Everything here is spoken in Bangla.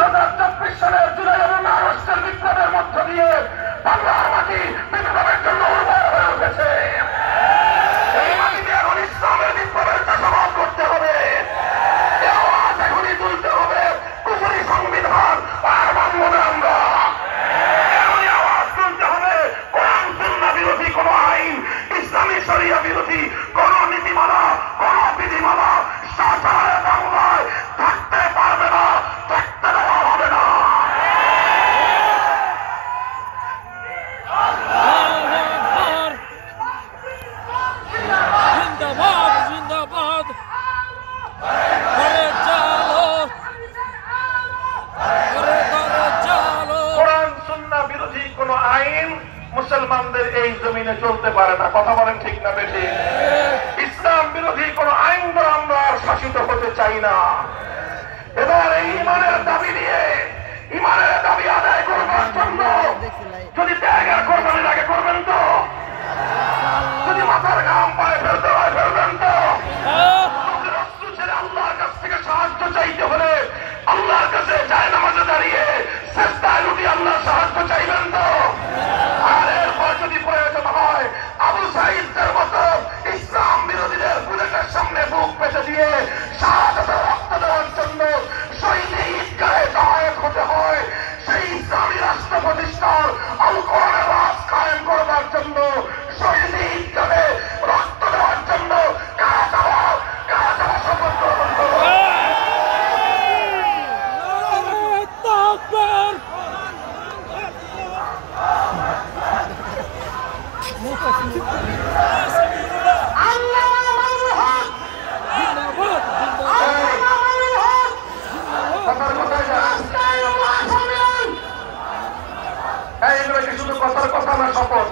2024 সালের জুলাই এবং আগস্টের বিপ্লবের মধ্য দিয়ে বাংলার মাটি বিপ্লবের জন্য উর্বর হয়ে উঠেছে। এই মাটিতে এখন ইসলামের বিপ্লবের চাষাবাদ করতে হবে। এই আওয়াজ এখনই তুলতে হবে, কুফরি সংবিধান আর মানব না আমরা। এখনই আওয়াজ তুলতে হবে, কোরআন সুন্নাহ বিরোধী কোন আইন, ইসলামী শরিয়া বিরোধী কোন নীতিমালা, কোন বিধিমালা শাসনের বাংলায় থাকতে পারবে না, থাকতে দেওয়া হবে না। জিন্দাবাদ জিন্দাবাদ করে চালো করে করে চালো। কোরআন সুন্নাহ বিরোধী কোন আইন মুসলমানদের এই জমিনে চলতে পারে না। কথা বলেন ঠিক না বেশি? ইসলাম বিরোধী কোন আইন দ্বারা আমরা আর শাসিত হতে চাই না। এবার এই ইমানের দাবি নিয়ে, ইমানের দাবি আদায় করবার জন্য যদি ত্যাগের কোরবানির আগে করবেন তো, যদি মাথার ঘাম পায়ে ফেলতে হয় ফেলবেন তো, আল্লাহর কাছ থেকে সাহায্য চাইতে হলে আল্লাহর কাছে জায়নামাজে দাঁড়িয়ে সেজদায় লুটি আল্লাহর সাহায্য চাইবেন তো। আর এরপর যদি প্রয়োজন হয় আবু সাঈদের মতো ইসলাম বিরোধীদের বুলেটের সামনে বুক পেতে দিয়ে শাহাদাতের রক্ত দেওয়ার জন্য শহীদে ঈদগাহে জমায়েত হতে হয়, সেই ইসলামী রাষ্ট্র প্রতিষ্ঠার আল কোরআনের রাজ কায়েম করবার জন্য শহীদে ঈদগাহে রক্ত দেওয়ার জন্য কারা যাওয়া শপথ গ্রহণ করব। তাকবীর এগুলো কি শুধু কথার কথা না শপথ?